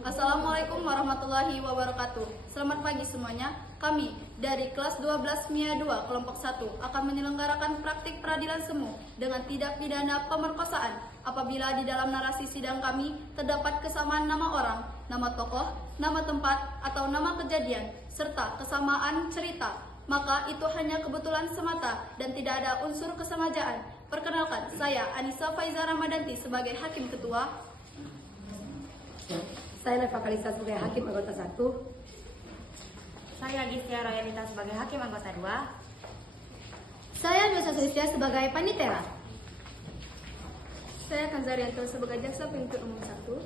Assalamualaikum warahmatullahi wabarakatuh. Selamat pagi semuanya. Kami dari kelas 12 MIA 2 kelompok 1 akan menyelenggarakan praktik peradilan semu dengan tindak pidana pemerkosaan apabila di dalam narasi sidang kami terdapat kesamaan nama orang, nama tokoh, nama tempat, atau nama kejadian, serta kesamaan cerita. Maka itu hanya kebetulan semata dan tidak ada unsur kesengajaan. Perkenalkan, saya Anissa Faiza Ramadanti sebagai Hakim Ketua. Saya Neva Kalisa sebagai Hakim Anggota 1. Saya Gisya Royanita sebagai Hakim Anggota 2. Saya Nusa Sulistia sebagai Panitera. Saya Kanzarianto sebagai Jaksa Penuntut Umum 1.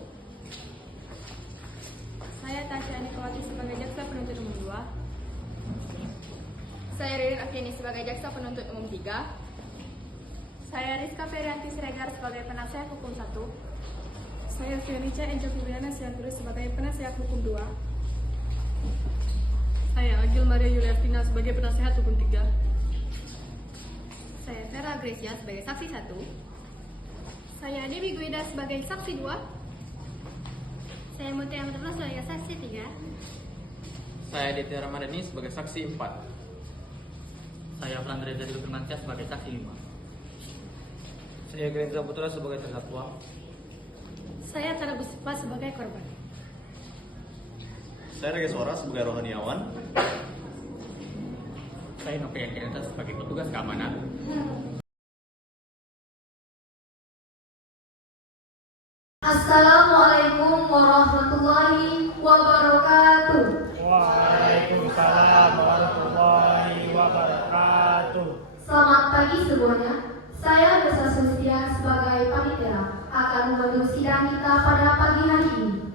Saya Tasya Nikowati sebagai Jaksa Penuntut Umum 2. Saya Ririn Afiani sebagai Jaksa Penuntut Umum 3. Saya Rizka Ferianti Siregar sebagai Penasihat Hukum 1. Saya Fionica Enjo Fibriana Sianturis sebagai Penasihat Hukum 2. Saya Agil Maria Yuliastina sebagai Penasihat Hukum 3. Saya Vera Gracia sebagai Saksi 1. Saya Dewi Guida sebagai Saksi 2. Saya Mutia Amrullah sebagai Saksi 3. Saya Ditya Ramadhani sebagai Saksi 4. Saya Fran Reza Firmansyah sebagai Saksi 5. Saya Gerindra Putra sebagai terdakwa. Saya Tara Buspa sebagai korban. Saya Regi Sora sebagai rohaniawan. Saya Nopian Elsa sebagai petugas keamanan. Assalamualaikum warahmatullahi wabarakatuh. Waalaikumsalam warahmatullahi wabarakatuh. Selamat pagi semuanya. Saya Nusa Sulistia sebagai Panitera akan memandu sidang kita pada pagi hari ini.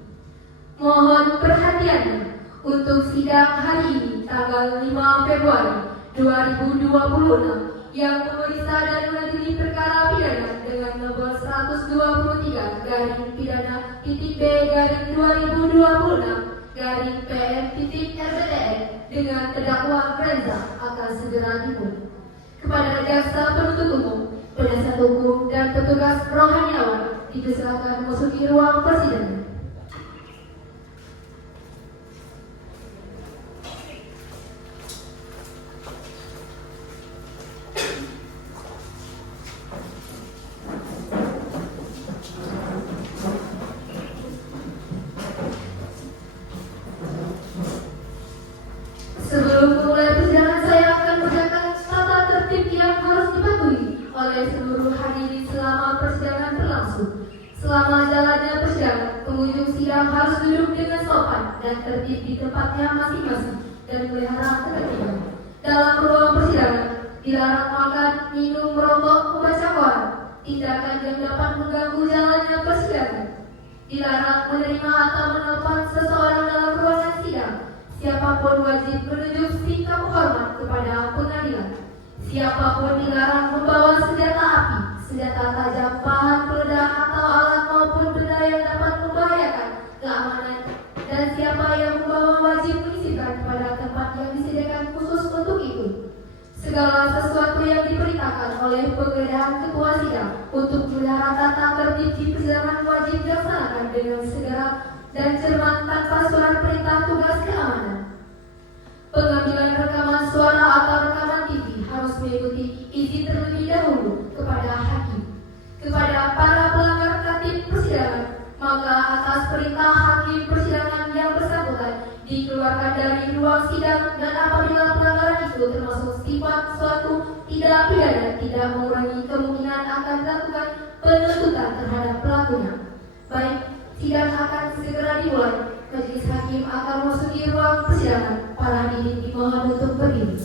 Mohon perhatiannya untuk sidang hari ini tanggal 5 Februari 2026 yang memeriksa dan mengadili perkara pidana dengan nomor 123 garing pidana titik B garing 2026 garing PM titik RPTN dengan terdakwa Renza akan segera dimulai. Kepada jaksa penuntut umum, penasihat hukum, dan petugas rohaniawan dipersilakan memasuki ruang persidangan. Sebelum memulai persidangan, saya akan membacakan tata tertib yang harus dipatuhi oleh seluruh hadirin selama persidangan berlangsung. Selama jalannya persidangan, pengunjung sidang harus duduk dengan sopan dan tertib di tempatnya masing-masing dan memelihara ketertiban. Dalam ruang persidangan, dilarang makan, minum, merokok, membaca koran, tindakan yang dapat mengganggu jalannya persidangan. Dilarang menerima atau menelpon seseorang dalam ruangan sidang. Siapapun wajib menunjuk sikap hormat kepada pengadilan. Siapapun dilarang membawa senjata api, senjata tajam, bahan peledak atau alat maupun benda yang dapat membahayakan keamanan. Dan siapa yang membawa wajib menyisihkan kepada tempat yang disediakan khusus untuk itu. Segala sesuatu yang diperintahkan oleh penggeledahan ketua sidang untuk memelihara tata tertib di persidangan wajib dilaksanakan dengan segera dan cermat tanpa surat perintah tugas keamanan. Pengambilan rekaman suara atau rekaman TV harus mengikuti izin terlebih dahulu kepada hakim. Kepada para pelanggar tertib persidangan, maka atas perintah hakim persidangan yang bersangkutan dikeluarkan dari ruang sidang dan apabila pelanggaran itu termasuk sifat suatu tidak pidana tidak mengurangi kemungkinan akan dilakukan penuntutan terhadap pelakunya. Baik, sidang akan segera dimulai. Majelis hakim akan memasuki ruang persidangan. Para hadirin dimohon untuk berdiri.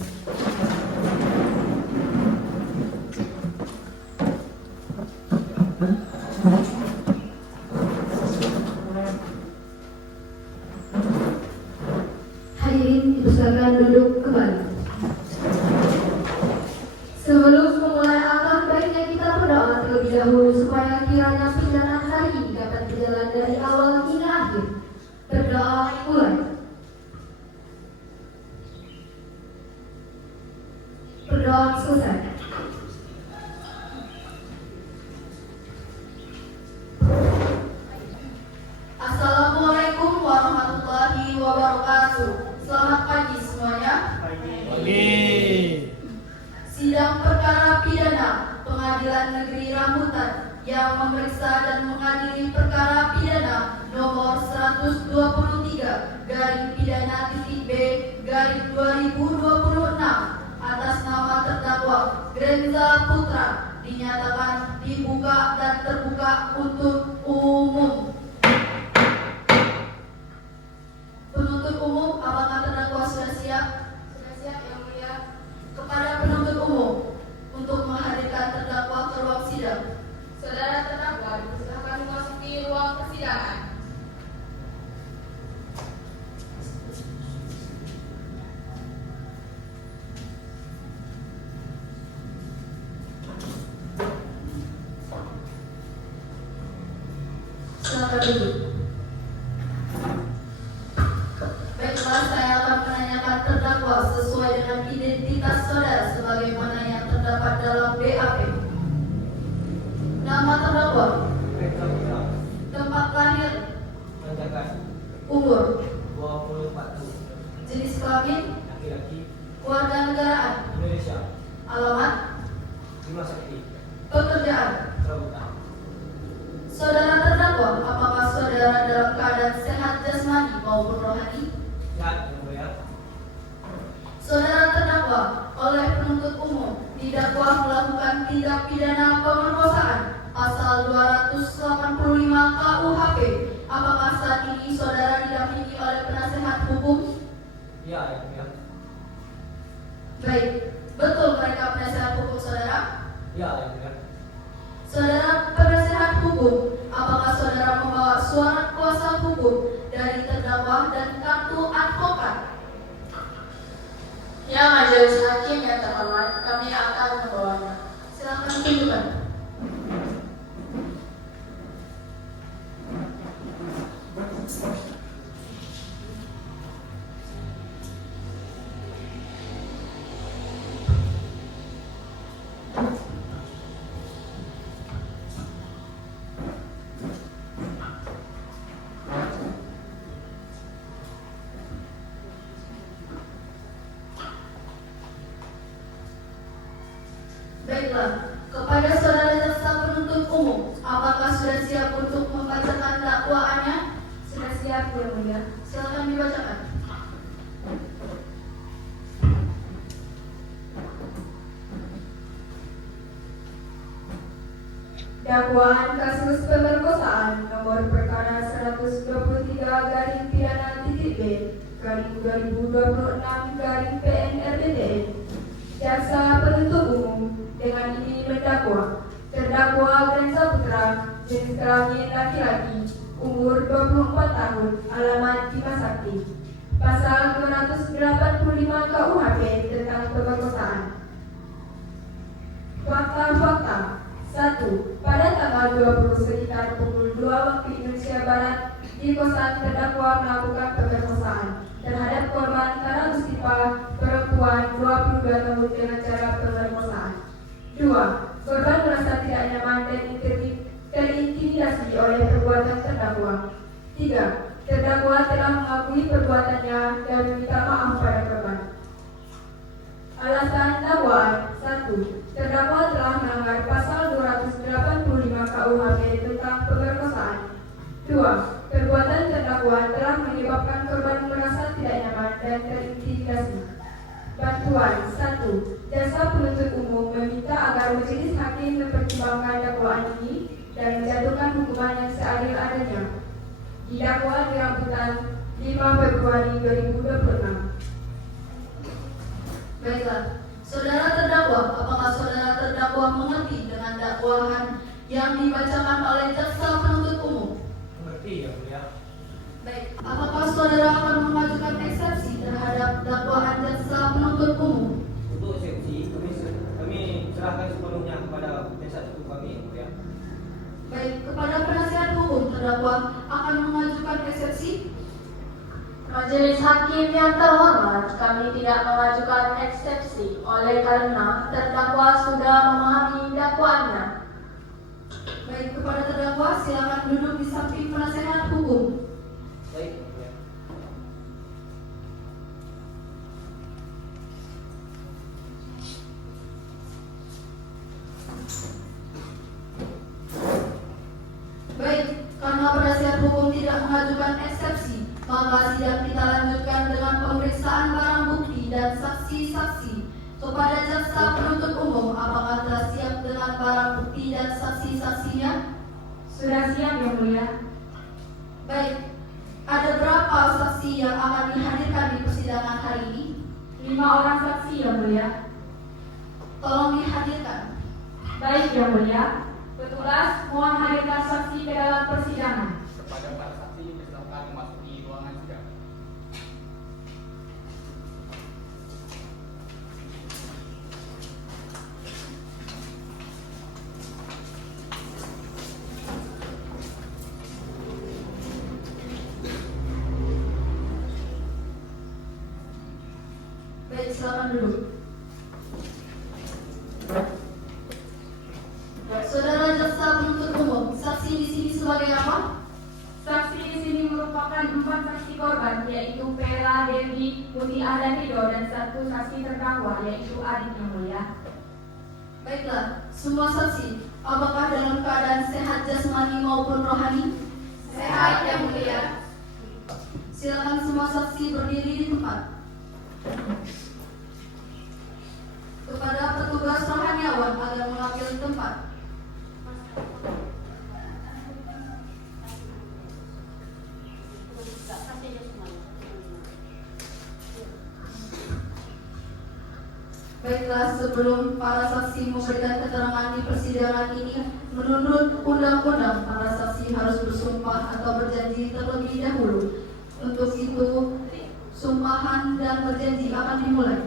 Hadirin dipersilakan duduk kembali. Sebelum memulai akan baiknya kita berdoa terlebih dahulu supaya kiranya perjalanan hari ini dapat berjalan dari awal hingga akhir. Berdoa mulai. Berdoa selesai. Assalamualaikum 2026 atas nama terdakwa Grenza Putra dinyatakan dibuka dan terbuka untuk umum. Penuntut umum, apakah terdakwa sudah siap? Sudah siap, Yang Mulia. Kepada penuntut umum untuk menghadirkan terdakwa ke ruang sidang. Saudara terdakwa dipersilakan memasuki ruang persidangan. Silakan duduk. Baiklah, saya akan menanyakan terdakwa sesuai dengan identitas saudara sebagaimana yang terdapat dalam BAP. Nama terdakwa, tempat lahir, umur, 24 tahun, jenis kelamin, laki-laki, keluarga negaraan, Indonesia, alamat, Bima Sakti, pekerjaan. Serabutan. Saudara terdakwa, apakah saudara dalam keadaan sehat jasmani maupun rohani? Sehat, Yang Mulia. Saudara terdakwa oleh penuntut umum didakwa melakukan tindak pidana pemerkosaan pasal 285 KUHP. Apakah saat ini saudara didampingi oleh penasehat hukum? Iya, Yang Mulia. Baik, betul mereka penasehat hukum saudara? Iya, Yang Mulia. Saudara penasehat hukum, apakah saudara membawa surat kuasa hukum dari terdakwa dan kartu advokat? Ya, majelis hakim yang terhormat, kami akan membawanya. Silakan tunjukkan. Baiklah, kepada saudara jaksa penuntut umum, apakah sudah siap untuk membacakan dakwaannya? Sudah siap, Yang Mulia. Silakan dibacakan. Dakwaan kasus pemerkosaan nomor perkara 123/B/2026/PNRBTN. Jaksa penuntut umum dengan ini mendakwa terdakwa Grenza Putra, jenis kelamin laki-laki, umur 24 tahun, alamat Bima Sakti. Pasal 285 KUHP tentang pemerkosaan. Fakta-fakta. 1. Pada tanggal 20 sekitar pukul 2 waktu Indonesia Barat, di kosan terdakwa melakukan pemerkosaan terhadap korban Tara Gustipa, perempuan 22 tahun dengan cara pemerkosaan. 2. Korban merasa tidak nyaman dan terintimidasi oleh perbuatan terdakwa. 3. Terdakwa telah mengakui perbuatannya dan meminta maaf pada korban. Alasan dakwaan. 1. Terdakwa telah melanggar pasal 285 KUHP tentang pemerkosaan. 2. Perbuatan terdakwa telah menyebabkan korban merasa tidak nyaman dan terintimidasi. Bantuan. 1. Jaksa penuntut umum meminta agar majelis hakim mempertimbangkan dakwaan ini dan menjatuhkan hukuman yang seadil-adilnya. Didakwa di Rambutan 5 Februari 2026. Baiklah, saudara terdakwa, apakah saudara terdakwa mengerti dengan dakwaan yang dibacakan oleh jaksa penuntut umum? Mengerti, Yang Mulia. Baik, apakah saudara akan mengajukan eksepsi terhadap dakwaan jaksa penuntut umum? Untuk eksepsi, kami serahkan sepenuhnya kepada penasihat hukum kami, Yang Mulia. Baik, kepada penasihat hukum terdakwa akan mengajukan eksepsi. Majelis hakim yang terhormat, kami tidak mengajukan eksepsi oleh karena terdakwa sudah memahami dakwaannya. Baik, kepada terdakwa silakan duduk di samping penasihat hukum. Baik, Yang Mulia. Baik, karena penasihat hukum tidak mengajukan eksepsi, maka sidang kita lanjutkan dengan pemeriksaan barang Kepada jaksa penuntut umum, apakah telah siap dengan barang bukti dan saksi-saksinya? Sudah siap Yang Mulia. Baik, ada berapa saksi yang akan dihadirkan di persidangan hari ini? 5 orang saksi Yang Mulia. Tolong dihadirkan. Baik Yang Mulia. Petugas, mohon hadirkan saksi ke dalam persidangan. Kepada para saksi dipersilakan memasuki ruangan sidang. Baik, silakan duduk. Saudara jaksa penuntut umum, saksi di sini sebagai apa? Saksi di sini merupakan 4 saksi korban, yaitu Pela, Devi, Mutia, dan Rido, dan 1 saksi terdakwa, yaitu Adit Yang Mulia. Baiklah, semua saksi, apakah dalam keadaan sehat jasmani maupun rohani? Sehat, Yang Mulia. Silakan semua saksi berdiri di tempat. Kepada petugas rohaniawan agar mengambil tempat. Baiklah, sebelum para saksi memberikan keterangan di persidangan ini, menurut undang-undang, para saksi harus bersumpah atau berjanji terlebih dahulu. Untuk itu, sumpahan dan berjanji akan dimulai.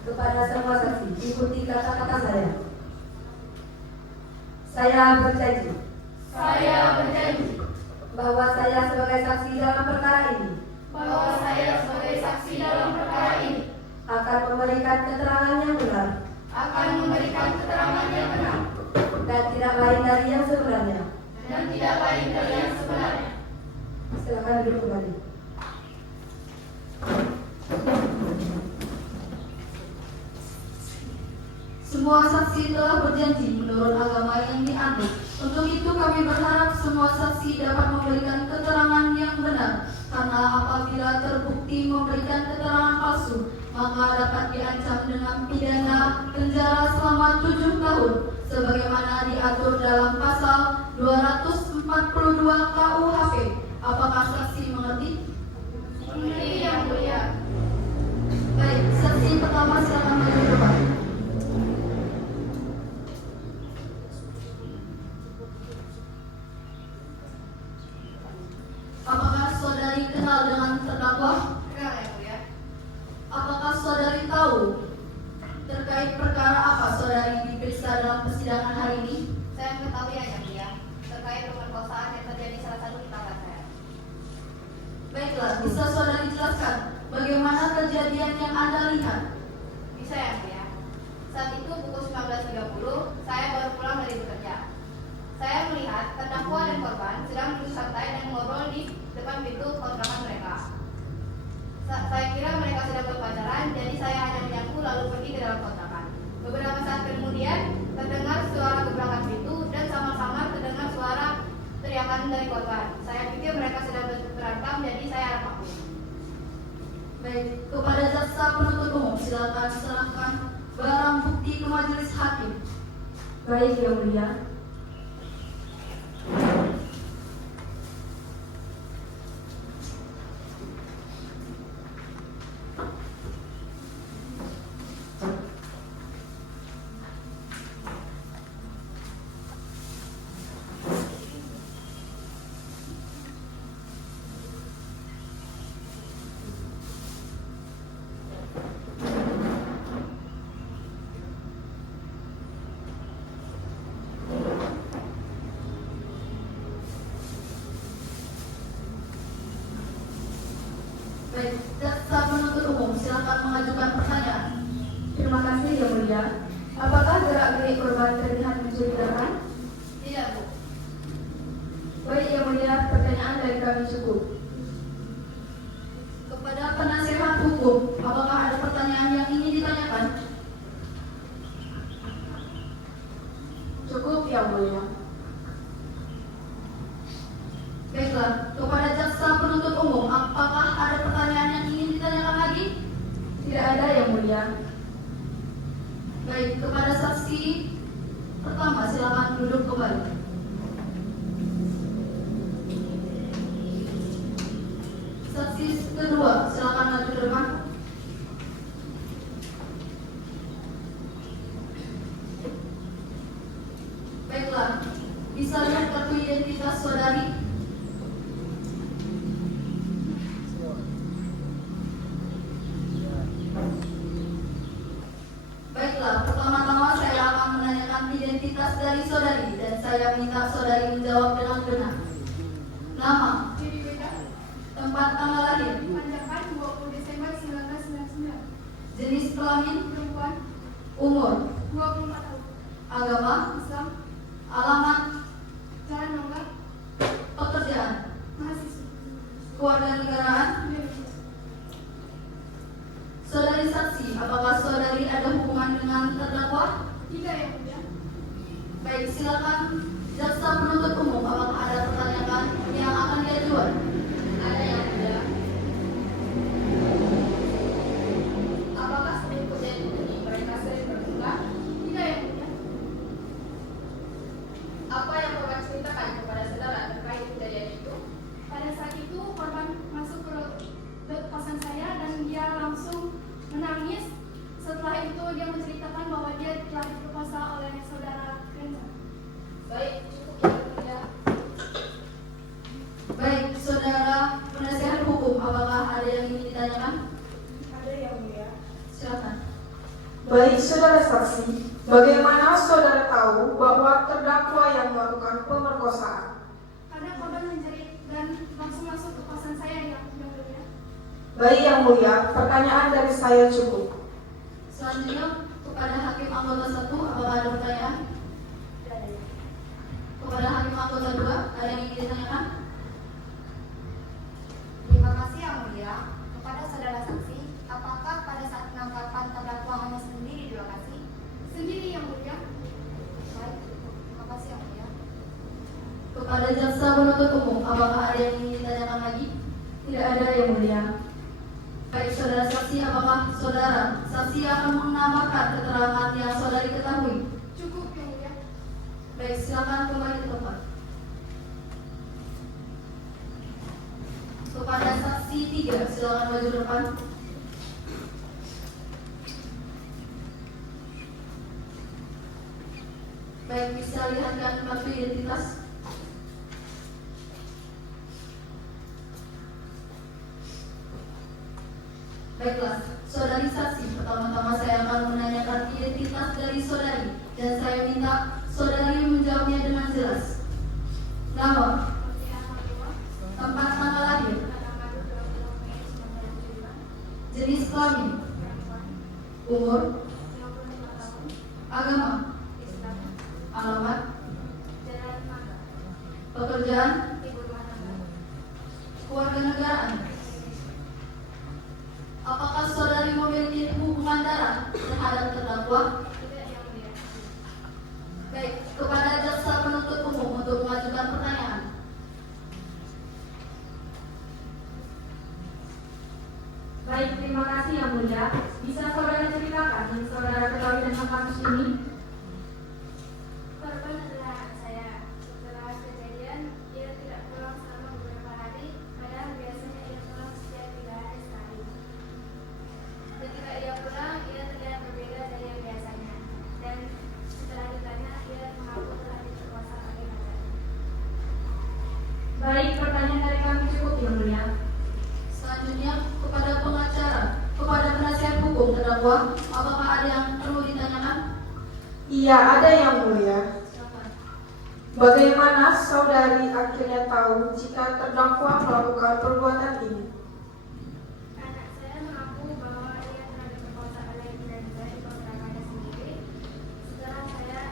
Kepada semua saksi, ikuti kata-kata saya. Saya berjanji bahwa saya sebagai saksi dalam perkara ini akan memberikan keterangan yang benar dan tidak lain dari yang sebenarnya. Silakan duduk kembali. Semua saksi telah berjanji menurut agama yang dianut. Untuk itu kami berharap semua saksi dapat memberikan keterangan yang benar, karena apabila terbukti memberikan keterangan palsu, maka dapat diancam dengan pidana penjara selama 7 tahun, sebagaimana diatur dalam pasal 242 KUHP. Apakah saksi mengerti? Mengerti, Yang Mulia. Baik, saksi pertama silakan maju ke depan. Apakah saudari kenal dengan terdakwa? Kenal, Yang Mulia. Apakah saudari tahu terkait perkara apa saudari diperiksa dalam persidangan hari ini? Saya mengetahui, Yang Mulia, terkait pemerkosaan yang terjadi salah satu tetangga saya. Baiklah, bisa saudari jelaskan bagaimana kejadian yang Anda lihat? Bisa, Yang Mulia. Saat itu pukul 19.30, saya baru pulang dari bekerja. Saya melihat terdakwa dan korban sedang duduk santai dan mengobrol di depan pintu kontrakan mereka. Saya kira mereka sedang berpacaran, jadi saya hanya menyangku lalu pergi ke dalam kontrakan. Beberapa saat kemudian terdengar suara gebrakan pintu dan samar-samar terdengar suara teriakan dari korban. Saya pikir mereka sedang berantem, jadi saya harap maklum. Baik, kepada jaksa penuntut umum silakan serahkan barang bukti ke majelis hakim. Baik Yang Mulia. Baik, jaksa penuntut umum silakan mengajukan pertanyaan. Terima kasih Yang Mulia. Apakah gerak-gerik korban terlihat mencurigakan? Tidak, Bu. Baik Yang Mulia, pertanyaan dari kami cukup. Kepada penasehat hukum, apakah ada pertanyaan yang ingin ditanyakan? Cukup Yang Mulia. Baiklah. Baiklah, kepada jaksa penuntut umum, apakah ada pertanyaan yang ingin ditanyakan lagi? Tidak ada yang mulia. Baik, kepada saksi pertama silakan duduk kembali. Saksi kedua silakan maju ke depan. Baiklah, bisa lihat kartu identitas saudari? Baiklah, pertama-tama saya akan menanyakan identitas dari saudari dan saya minta saudari menjawab dengan benar. Nama, tempat tanggal lahir, Panjakan 20 Desember 1999. jenis kelamin, Perempuan umur, 24 tahun. agama, Islam. alamat, Jalan Nongga. pekerjaan, Mahasiswa. kewarganegaraan. Indonesia. Saudari saksi, apakah saudari ada hubungan dengan terdakwa? Tidak yang mulia. Baik, silakan jaksa penuntut umum, apakah ada pertanyaan yang akan diajukan? Ada yang mulia. Apakah sebelum kejadian ini mereka sering bertengkar? Tidak yang mulia. Apa yang korban ceritakan kepada saudara terkait kejadian itu? Pada saat itu korban masuk ke kosan saya dan dia langsung menangis. Setelah itu dia menceritakan bahwa dia telah diperkosa oleh saudara Renza. Baik, cukup yang mulia. Baik, saudara penasihat hukum, apakah ada yang ingin ditanyakan? Ada yang mulia. Silakan. Baik, saudara saksi, bagaimana saudara tahu bahwa terdakwa yang melakukan pemerkosaan? Karena korban menjerit dan langsung masuk ke kosan saya yang mulia. Baik yang mulia, pertanyaan dari saya cukup. Selanjutnya, kepada hakim anggota 1, apakah ada pertanyaan? Kepada hakim anggota 2, ada yang ingin ditanyakan? Terima kasih yang mulia. Kepada saudara saksi, apakah pada saat penangkapan terdakwa hanya sendiri di lokasi? Sendiri yang mulia. Baik, terima kasih yang mulia. Kepada jaksa penuntut umum, apakah ada yang ingin ditanyakan lagi? Tidak ada yang mulia. Baik, saudara saksi, apakah saudara saksi akan menambahkan keterangan yang saudari ketahui? Cukup yang mulia. Baik, silakan kembali ke tempat. Kepada saksi 3, silakan maju ke depan. Baik, bisa lihatkan kartu identitas. Baiklah, saudari saksi, pertama-tama saya akan menanyakan identitas dari saudari dan saya minta saudari menjawabnya dengan jelas. Nama, tempat tanggal lahir, jenis kelamin, umur, agama, alamat, pekerjaan, kewarganegaraan. Apakah saudari memiliki hubungan darah terhadap terdakwa? Baik, kepada jaksa penuntut umum untuk mengajukan pertanyaan. Baik, terima kasih yang mulia. Bisa saudara ceritakan yang saudara ketahui tentang kasus ini? Korban adalah anak saya. Setelah kejadian, ia tidak pulang selama beberapa hari, padahal biasanya ia pulang setiap 3 hari sekali. Ketika ia pulang, ia terlihat berbeda dari yang biasanya. Dan setelah ditanya, ia mengaku telah diperkosa oleh kakaknya. Baik, pertanyaan dari kami cukup yang mulia. Selanjutnya, kepada pengacara, kepada penasihat hukum terdakwa, apakah ada yang perlu ditanyakan? Iya, ada yang mulia. Silakan. Bagaimana saudari akhirnya tahu jika terdakwa melakukan perbuatan ini? Anak saya mengaku bahwa ia telah diperkosa oleh Renza di kontrakannya sendiri. Setelah saya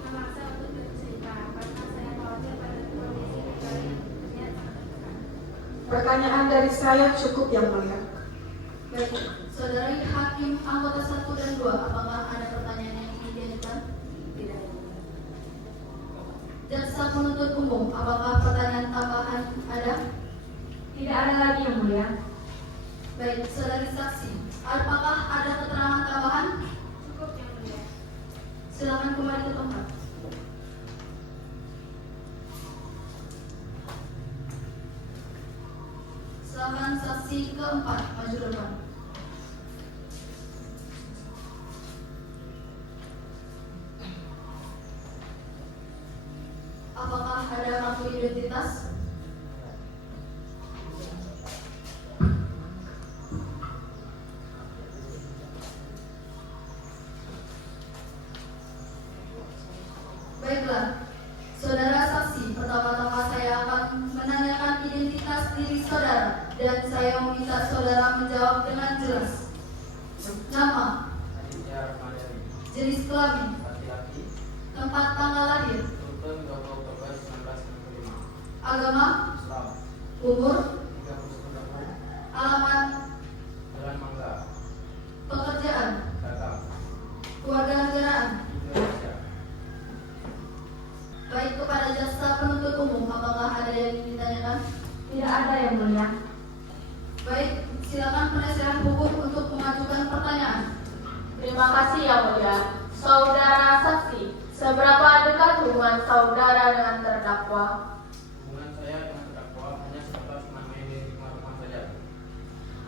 memaksa untuk bercerita, karena saya khawatir pada kondisi mental yang terlihat sangat tertekan. Pertanyaan dari saya cukup yang mulia. Baik, saudari hakim anggota 1 dan 2, apakah ada pertanyaan yang ingin diajukan? Tidak. Jaksa penuntut umum, apakah pertanyaan tambahan ada? Tidak ada lagi yang mulia. Baik, saudari saksi, apakah ada keterangan tambahan? Cukup yang mulia. Silakan kembali ke tempat. Silakan saksi keempat maju depan. Apakah ada kartu identitas? Baiklah, saudara saksi, pertama-tama saya akan menanyakan identitas diri saudara dan saya meminta saudara menjawab dengan jelas. Nama, Aditya Ramadhani, jenis kelamin, laki-laki, tempat tanggal lahir, Sultan 20 Oktober 1965, agama, Islam, umur, 39 tahun, alamat, Jalan Mangga, pekerjaan, Dagang, keluarga negaraan. Indonesia. Baik, kepada jaksa penuntut umum, apakah ada yang ingin ditanyakan? Tidak ada yang mulia. Baik, silakan penasihat hukum untuk mengajukan pertanyaan. Terima kasih yang mulia. Saudara saksi, seberapa dekat hubungan saudara dengan terdakwa? Hubungan saya dengan terdakwa hanya sebatas menamai di rumah saja.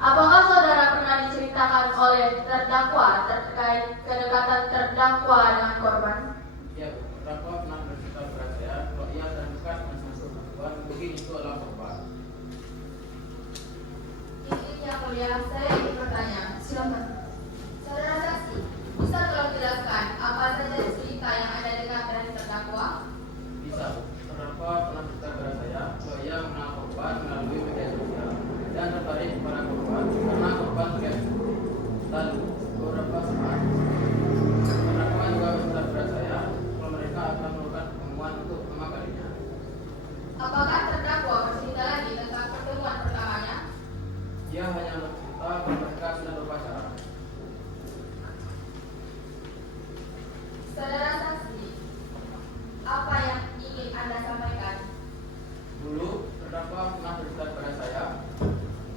Apakah saudara pernah diceritakan oleh terdakwa terkait kedekatan terdakwa dengan korban? Ya, Bu, terdakwa pernah bercerita kepada saya kalau ia terdekat dengan satu perempuan, mungkin itu adalah korban. Izin yang mulia, saya ingin bertanya. Silakan. Saudara saksi, bisa tolong jelaskan apa saja cerita yang Anda dengar dari terdakwa? Bisa, Bu. Terdakwa pernah bercerita kepada saya kalau ia mengenal korban melalui media sosial dan tertarik kepada korban karena korban terlihat subur. Lalu, beberapa saat, terdakwa juga bercerita kepada saya kalau mereka akan melakukan pertemuan untuk pertama kalinya. Apakah terdakwa bercerita lagi tentang pertemuan pertamanya? Dia hanya bercerita kalau mereka sudah berpacaran. Saudara saksi, apa yang ingin Anda sampaikan? Dulu, terdakwa pernah bercerita kepada saya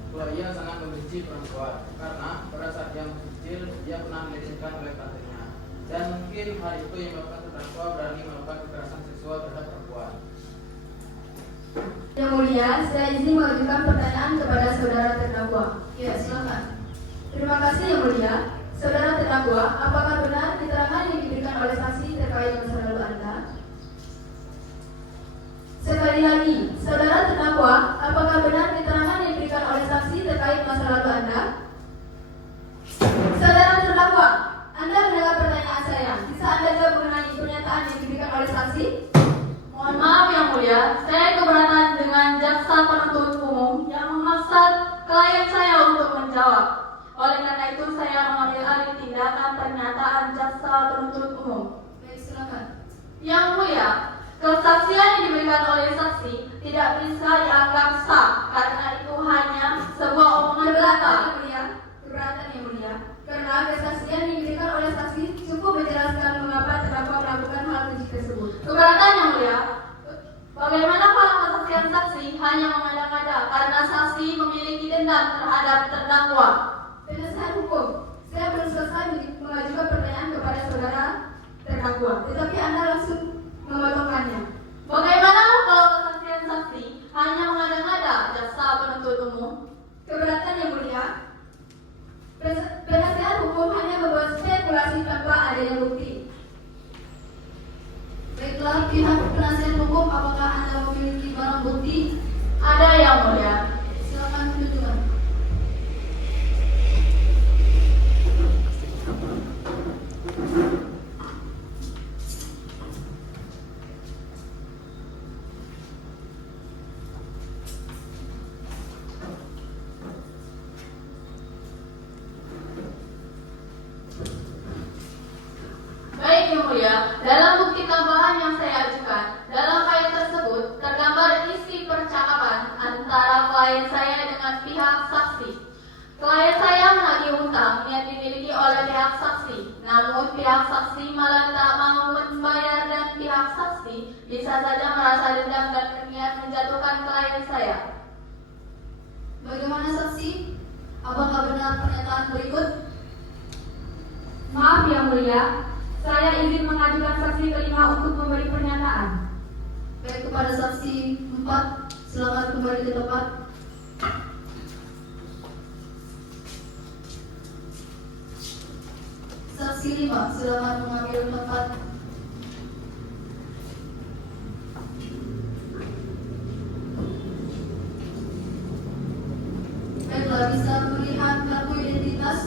bahwa ia sangat membenci perempuan karena pada saat dia masih kecil, dia pernah dilecehkan oleh tantenya. Dan mungkin hal itu yang menyebabkan terdakwa berani melakukan kekerasan seksual terhadap perempuan. Yang mulia, saya izin mengajukan pertanyaan kepada saudara terdakwa. Ya, silakan. Terima kasih yang mulia. Saudara terdakwa, apakah benar keterangan yang diberikan oleh saksi terkait masa lalu Anda? Sekali lagi, saudara terdakwa, apakah benar keterangan yang diberikan oleh saksi terkait masa lalu Anda? Saudara terdakwa, Anda mendengar pertanyaan saya. Bisa Anda jawab mengenai pernyataan yang diberikan oleh saksi? Mohon maaf yang mulia, saya keberatan dengan jaksa penuntut umum yang memaksa klien saya untuk menjawab. Oleh karena itu, saya mengambil alih tindakan pernyataan jaksa penuntut umum. Baik, silakan. Yang mulia, kesaksian yang diberikan oleh saksi tidak bisa dianggap sah karena itu hanya sebuah omongan belaka. Yang mulia, keberatan yang mulia. Karena kesaksian yang diberikan oleh saksi cukup menjelaskan mengapa terdakwa melakukan hal keji tersebut. Keberatan yang mulia. Bagaimana kalau kesaksian saksi hanya mengada-ngada karena saksi memiliki dendam terhadap terdakwa? Penasihat hukum, saya belum selesai mengajukan pertanyaan kepada saudara terdakwa, tetapi Anda langsung memotongkannya. Bagaimana kalau kesaksian saksi hanya mengada-ngada jaksa penuntut umum? Keberatan yang mulia, penasihat hukum hanya membuat spekulasi tanpa adanya bukti. Baiklah, pihak penasihat hukum, apakah Anda memiliki barang bukti? Ada yang mulia. Silakan tunjukkan. Baik yang mulia, dalam bukti tambahan yang saya ajukan, dalam file tersebut tergambar isi percakapan antara klien saya dengan pihak saksi. Klien saya menagih hutang yang dimiliki oleh pihak saksi, namun pihak saksi malah tak mau membayar dan pihak saksi bisa saja merasa dendam dan berniat menjatuhkan klien saya. Bagaimana saksi? Apakah benar pernyataan berikut? Maaf yang mulia, saya izin mengajukan saksi kelima untuk memberi pernyataan. Baik, kepada saksi 4, silakan kembali ke tempat. Saksi 5, silakan mengambil tempat. Baiklah, bisa melihat kartu identitas.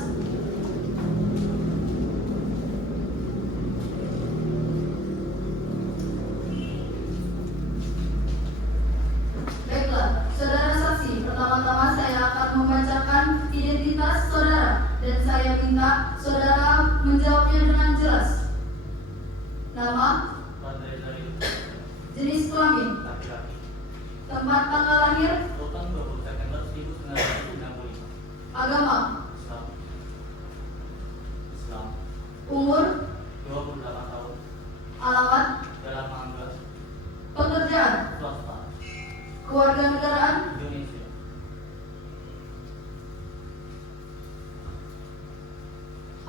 Baiklah, saudara saksi, pertama-tama saya akan membacakan identitas saudara dan saya minta saudara menjawabnya dengan jelas. Nama, Andre dari jenis kelamin, laki-laki. tempat tanggal lahir, Rutan 20 September 1965. agama, Islam. Islam. umur, 28 tahun. alamat, Jalan Mangga, pekerjaan, swasta, kewarganegaraan, Indonesia.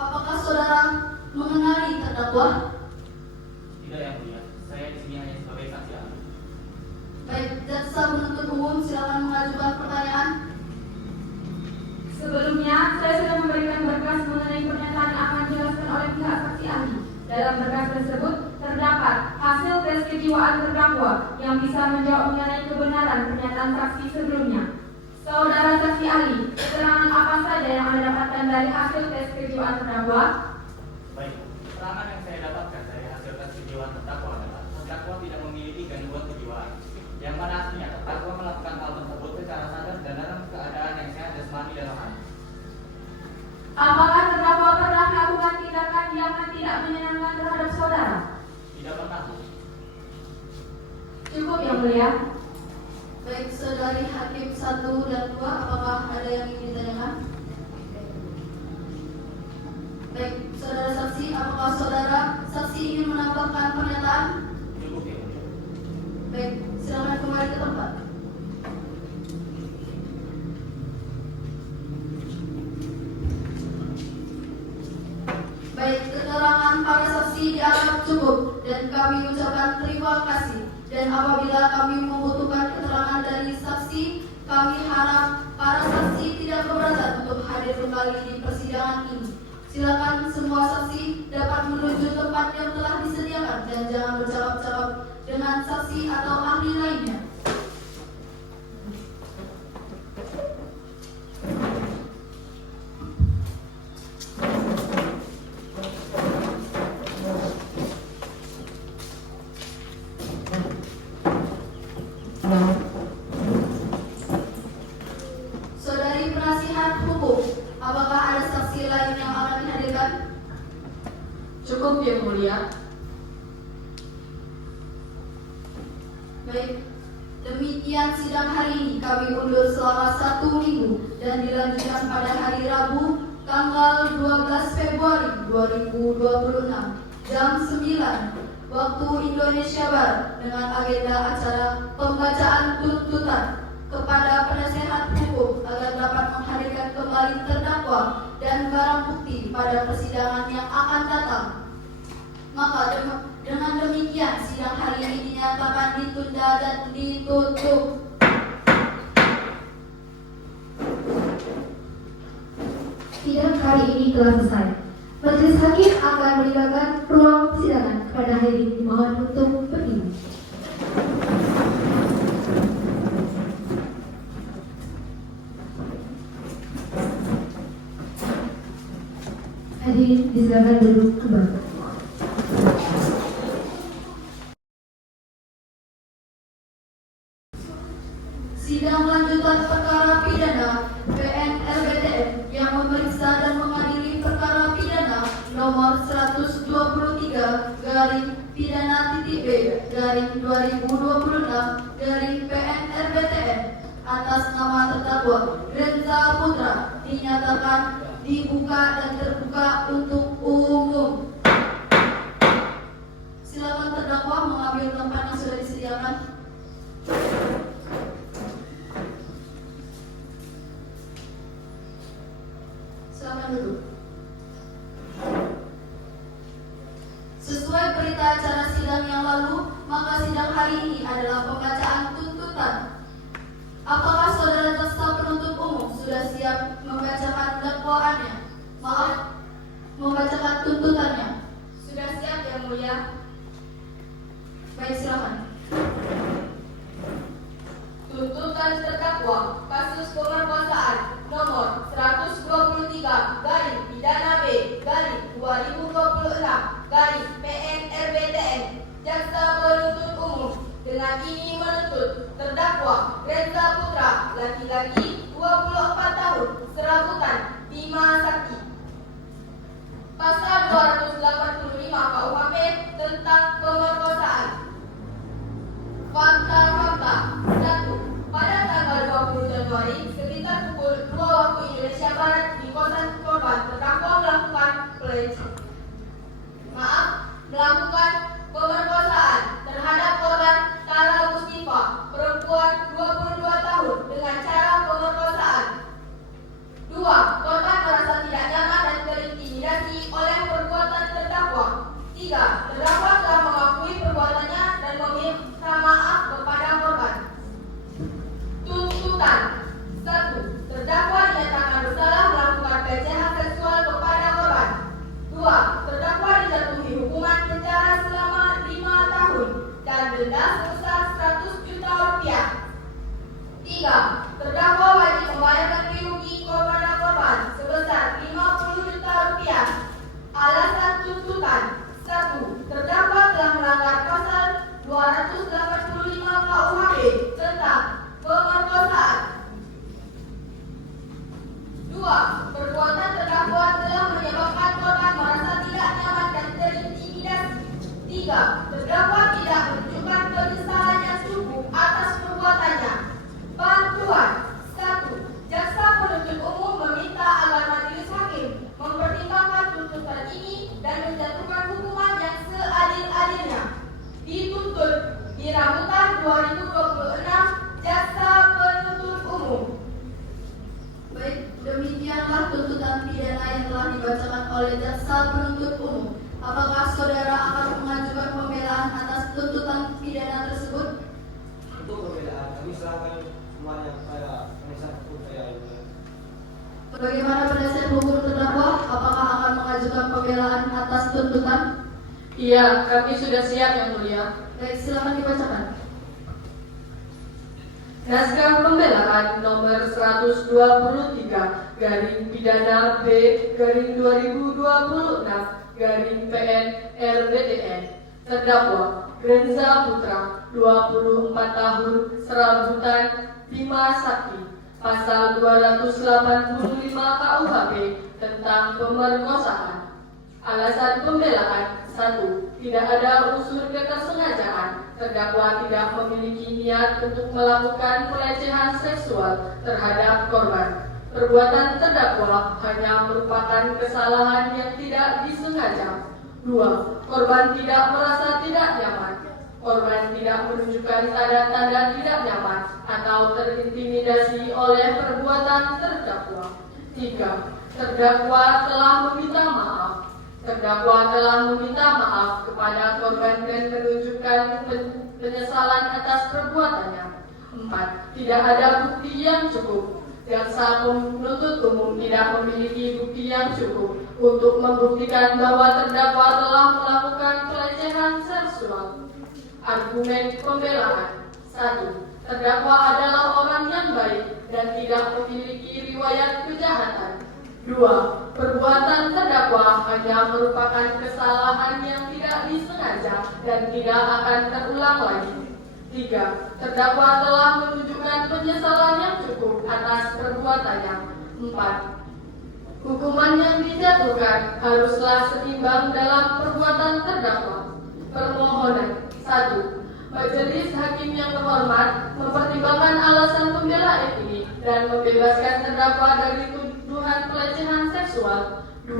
apakah saudara mengenali terdakwa? Tidak yang mulia, saya di sini hanya sebagai saksi ahli. Baik, jaksa penuntut umum silakan mengajukan pertanyaan. Sebelumnya, saya sudah memberikan berkas mengenai pernyataan yang akan dijelaskan oleh pihak saksi ahli. Dalam berkas tersebut terdapat hasil tes kejiwaan terdakwa yang bisa menjawab mengenai kebenaran pernyataan saksi sebelumnya. Saudara saksi ahli, keterangan apa saja yang Anda dapatkan dari hasil tes kejiwaan terdakwa? Baik, keterangan yang saya dapatkan dari hasil tes kejiwaan terdakwa adalah terdakwa tidak memiliki gangguan kejiwaan, yang mana aslinya terdakwa melakukan hal tersebut secara sadar dan dalam keadaan yang sehat jasmani dan rohani. Apakah terdakwa pernah melakukan tindakan yang tidak menyenangkan terhadap saudara? Tidak pernah, Bu. Cukup yang mulia. Baik, saudari hakim 1 dan 2, apakah ada yang ingin ditanyakan? Baik, saudara saksi, apakah saudara saksi ingin menambahkan pernyataan? Cukup ya, mulia. Baik, silakan kembali ke tempat. Baik, keterangan para saksi dianggap cukup dan kami ucapkan terima kasih. Dan apabila kami membutuhkan keterangan dari saksi, kami harap para saksi tidak keberatan untuk hadir kembali di persidangan ini. Silakan semua saksi dapat menuju tempat yang telah disediakan dan jangan bercakap-cakap dengan saksi atau ahli lainnya. Saudari penasihat hukum, apakah ada saksi lain yang akan dihadirkan? Cukup yang mulia. Baik, demikian sidang hari ini kami undur selama 1 minggu dan dilanjutkan pada hari Rabu tanggal 12 Februari 2026 jam 9 waktu Indonesia Barat dengan agenda acara pembacaan tuntutan kepada penasehat hukum agar dapat menghadirkan kembali terdakwa dan barang bukti pada persidangan yang akan datang. Maka dengan demikian sidang hari ini dinyatakan ditunda dan ditutup. Sidang hari ini telah selesai. Majelis hakim akan meninggalkan ruang persidangan. Kepada hadirin dimohon untuk berdiri. Hadirin disilakan duduk kembali. Sidang lanjutan perkara pidana PN RBTN yang memeriksa dan mengadili perkara pidana nomor 123 garing pidana titik B garing 2026 garing PN RBTN atas nama terdakwa Renza Putra dinyatakan dibuka dan terbuka untuk umum. Silakan terdakwa mengambil tempat yang sudah disediakan. acara sidang yang lalu, maka sidang hari ini adalah pembacaan tuntutan. Apakah saudara jaksa penuntut umum sudah siap membacakan dakwaannya? Membacakan tuntutannya. Sudah siap, Yang Mulia. Baik, silakan. Tuntutan terdakwa kasus pemerkosaan nomor 123/B-2026/PN-RBTN. Jaksa penuntut umum dengan ini menuntut terdakwa Reza Putra, laki-laki, 24 tahun, serabutan, Bima Sakti. Pasal 285 KUHP tentang pemerkosaan. Fakta-fakta. 1. Pada tanggal 20 Januari sekitar pukul 2 waktu Indonesia Barat di kosan korban terdakwa melakukan pemerkosaan terhadap korban Tara Mustifa, perempuan 22 tahun dengan cara pemerkosaan. 2. Korban merasa tidak nyaman dan terintimidasi oleh perbuatan terdakwa. 3. Terdakwa telah mengakui perbuatannya dan meminta maaf kepada korban. Tuntutan. 1. Terdakwa dinyatakan bersalah melakukan pelecehan seksual kepada korban. 2. Terdakwa dijatuhi hukuman penjara selama 5 tahun dan denda sebesar 100 juta rupiah. 3. Terdakwa wajib membayar ganti rugi kepada korban sebesar 50 juta rupiah. Alasan tuntutan. 1. Terdakwa telah melanggar pasal 285 KUHP tentang pemerkosaan. 2. Perbuatan terdakwa telah menyebabkan korban merasa tidak nyaman dan terintimidasi. 3. Terdakwa tidak menunjukkan penyesalan yang cukup atas perbuatannya. Bantuan. 1. Jaksa penuntut umum meminta agar majelis hakim mempertimbangkan tuntutan ini dan menjatuhkan hukuman yang seadil-adilnya. Dituntut di Rambutan 2026, Jaksa penuntut umum. Baik, demikianlah tuntutan pidana yang telah dibacakan oleh jaksa penuntut umum. Apakah saudara akan mengajukan pembelaan atas tuntutan pidana tersebut? Untuk pembelaan kami serahkan semuanya kepada penasihat hukum saya. Bagaimana penasihat hukum terdakwa? Apakah akan mengajukan pembelaan atas tuntutan? Iya, kami sudah siap, Yang Mulia. Baik, silakan dibacakan. Naskah pembelaan nomor 123 garing pidana B/2026 PN-RBTN. Terdakwa Reza Putra, 24 tahun, serabutan, Bima Sakti. Pasal 285 KUHP tentang pemerkosaan. Alasan pembelaan. 1. Tidak ada unsur ketersengajaan. Terdakwa tidak memiliki niat untuk melakukan pelecehan seksual terhadap korban. Perbuatan terdakwa hanya merupakan kesalahan yang tidak disengaja. 2. Korban tidak merasa tidak nyaman. Korban tidak menunjukkan tanda-tanda tidak nyaman atau terintimidasi oleh perbuatan terdakwa. 3. Terdakwa telah meminta maaf. Terdakwa telah meminta maaf kepada korban dan menunjukkan penyesalan atas perbuatannya. 4. Tidak ada bukti yang cukup. Jaksa penuntut umum tidak memiliki bukti yang cukup untuk membuktikan bahwa terdakwa telah melakukan pelecehan seksual. Argumen pembelaan. 1. Terdakwa adalah orang yang baik dan tidak memiliki riwayat kejahatan. 2. Perbuatan terdakwa hanya merupakan kesalahan yang tidak disengaja dan tidak akan terulang lagi. 3. Terdakwa telah menunjukkan penyesalan yang cukup atas perbuatannya. 4. Hukuman yang dijatuhkan haruslah seimbang dalam perbuatan terdakwa. Permohonan. 1. Majelis hakim yang terhormat mempertimbangkan alasan pembelaan ini dan membebaskan terdakwa dari tuduhan pelecehan seksual. 2.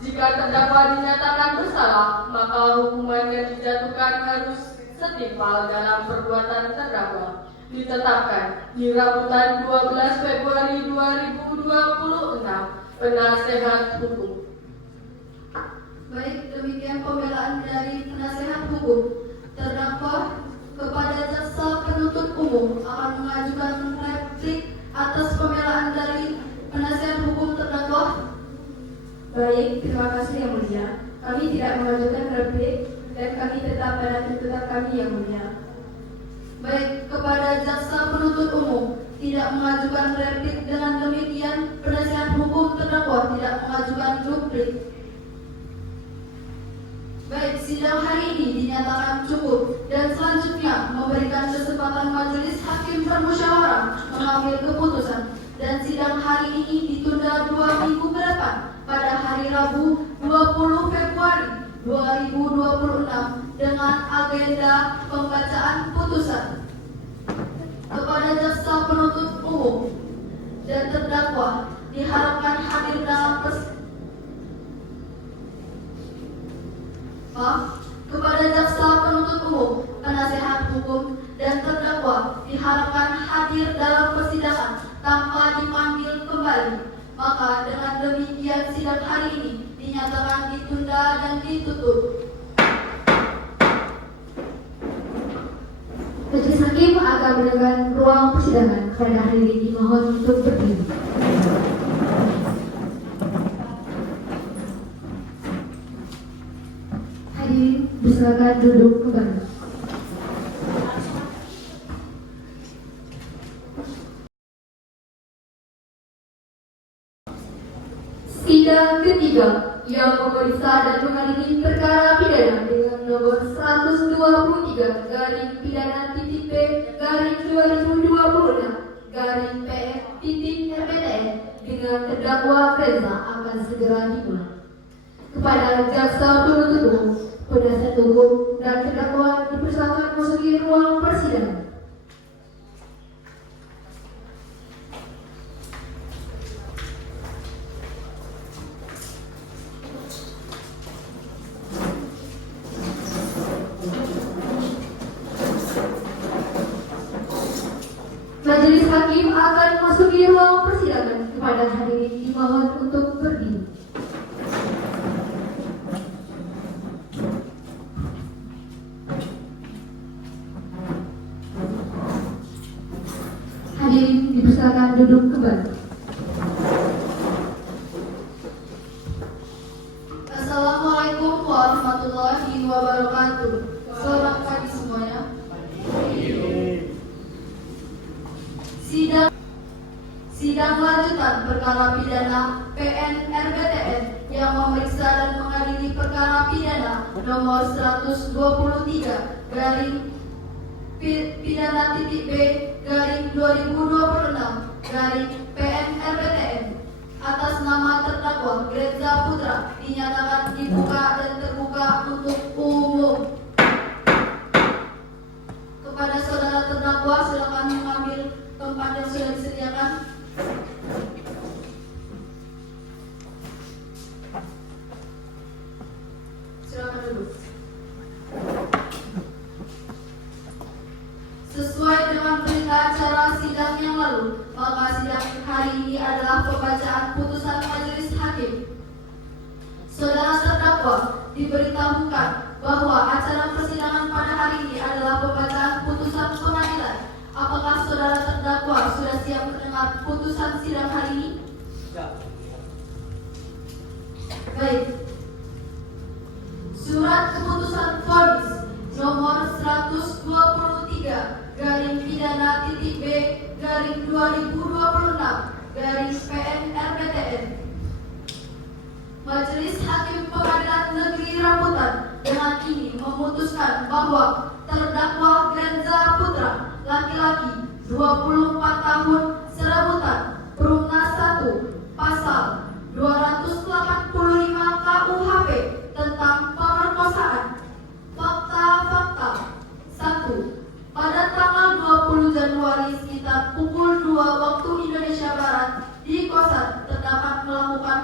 Jika terdakwa dinyatakan bersalah, maka hukuman yang dijatuhkan harus setimpal dalam perbuatan terdakwa. Ditetapkan di Rambutan 12 Februari 2026. Penasehat hukum. Baik, demikian pembelaan dari penasehat hukum. Terdakwa kepada jaksa penuntut umum akan mengajukan replik atas pembelaan dari penasehat hukum terdakwa. Baik, terima kasih yang mulia. Kami tidak mengajukan replik dan kami tetap pada tuntutan kami yang mulia. Baik, kepada jaksa penuntut umum tidak mengajukan replik, dengan demikian penasehat hukum terdakwa tidak mengajukan duplik. Baik, sidang hari ini dinyatakan cukup dan selanjutnya memberikan kesempatan majelis hakim bermusyawarah mengambil keputusan, dan sidang hari ini ditunda 2 minggu ke depan pada hari Rabu 20 Februari 2026 dengan agenda pembacaan putusan. Kepada jaksa penuntut umum dan terdakwa diharapkan hadir dalam kepada jaksa penuntut umum, penasehat hukum dan terdakwa diharapkan hadir dalam persidangan tanpa dipanggil kembali. Maka dengan demikian sidang hari ini dinyatakan ditunda dan ditutup. Majelis hakim akan mendengar ruang persidangan. Kepada hadirin dimohon untuk berdiri. Hadirin silakan duduk kembali. Sidang ketiga yang memeriksa dan mengadili perkara pidana dengan nomor 123 garing pidana titik B garing 2026 garing PF titik RPTN dengan terdakwa Reza akan segera dimulai. Kepada jaksa penuntut umum, penasihat hukum dan terdakwa dipersilakan memasuki ruang persidangan. Majelis hakim akan memasuki ruang persidangan. Kepada hadirin dimohon untuk berdiri. Hadirin dipersilakan duduk kembali. Assalamualaikum warahmatullahi wabarakatuh. Selamat pagi semuanya. Sidang lanjutan perkara pidana PN RBTN yang memeriksa dan mengadili perkara pidana nomor 123 garing pidana titik B garing 2026 garing PN RBTN atas nama terdakwa Reza Putra dinyatakan dibuka dan terbuka untuk umum. Kepada saudara terdakwa silakan mengambil tempat yang sudah disediakan. Silakan duduk. Sesuai dengan berita acara sidang yang lalu, maka sidang hari ini adalah pembacaan putusan majelis hakim. Saudara terdakwa diberitahukan bahwa acara persidangan pada hari ini adalah pembacaan putusan pengadilan. Apakah saudara terdakwa sudah siap mendengar putusan sidang hari ini? Baik. Surat keputusan vonis nomor 123 garing pidana titik B garing 2026 garing PN RBTN. Majelis Hakim Pengadilan Negeri Rambutan dengan ini memutuskan bahwa terdakwa Reza Putra, laki-laki, 24 tahun, serabutan, perumnas 1, pasal 285 KUHP tentang pemerkosaan. Fakta-fakta. 1. Pada tanggal 20 Januari sekitar pukul 2 waktu Indonesia Barat di kosan terdapat melakukan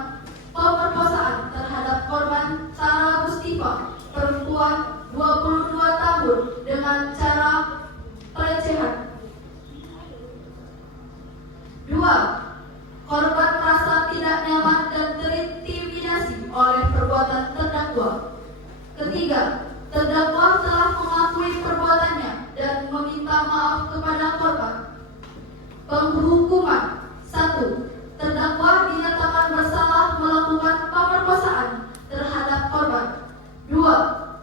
pemerkosaan terhadap korban Tara Bustifa, perempuan 22 tahun dengan cara pelecehan. 2. Korban merasa tidak nyaman dan terintimidasi oleh perbuatan terdakwa terdakwa. Ketiga, terdakwa telah mengakui perbuatannya dan meminta maaf kepada korban. Penghukuman 1. Terdakwa dinyatakan bersalah melakukan pemerkosaan terhadap korban. 2.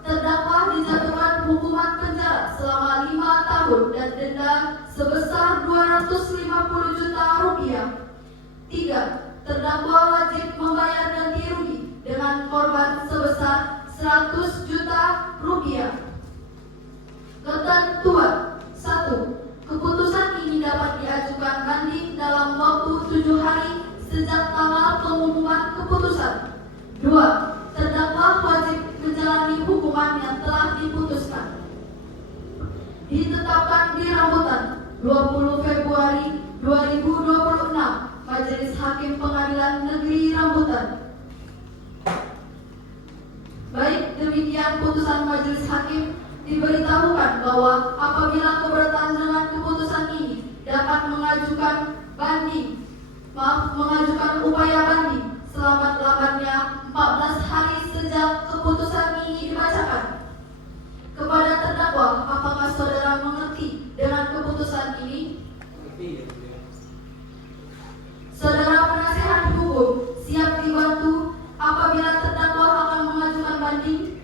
Terdakwa dijatuhkan hukuman penjara selama 5 tahun dan denda sebesar 250 juta rupiah. 3. Terdakwa wajib membayar ganti rugi dengan korban sebesar 100 juta rupiah. Ketentuan 1. Keputusan ini dapat diajukan banding dalam waktu 7 hari sejak tanggal pengumuman keputusan. 2. Terdakwa wajib menjalani hukuman yang telah diputuskan. Ditetapkan di Rambutan 20 Februari 2026, Majelis Hakim Pengadilan Negeri Rambutan. Baik, demikian putusan Majelis Hakim. Diberitahukan bahwa apabila keberatan dengan keputusan ini dapat mengajukan upaya banding selambat-lambatnya 14 hari sejak keputusan ini dibacakan. Kepada terdakwa, apakah saudara mengerti dengan keputusan ini? Saudara penasihat hukum siap dibantu apabila terdakwa akan mengajukan banding?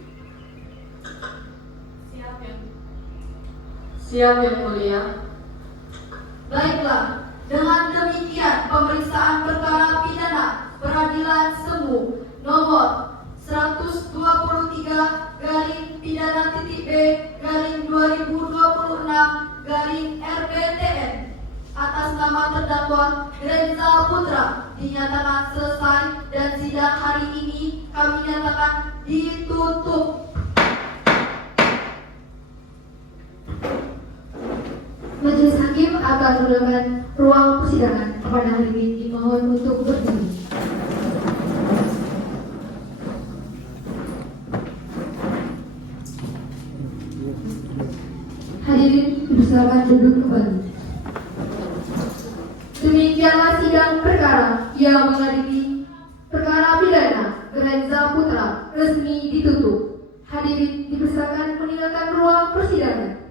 Siap yang mulia. Baiklah, dengan demikian pemeriksaan perkara pidana peradilan semu nomor 123-B/2026-RPTN atas nama terdakwa Grenza Putra dinyatakan selesai dan sidang hari ini kami nyatakan ditutup. Majelis Hakim akan menggunakan ruang persidangan pada hari ini dimohon untuk berdiri. Hadirin dipersilakan duduk kembali. Demikianlah sidang perkara yang mengadili perkara pidana Grenza Putra resmi ditutup. Hadirin dipersilakan meninggalkan ruang persidangan.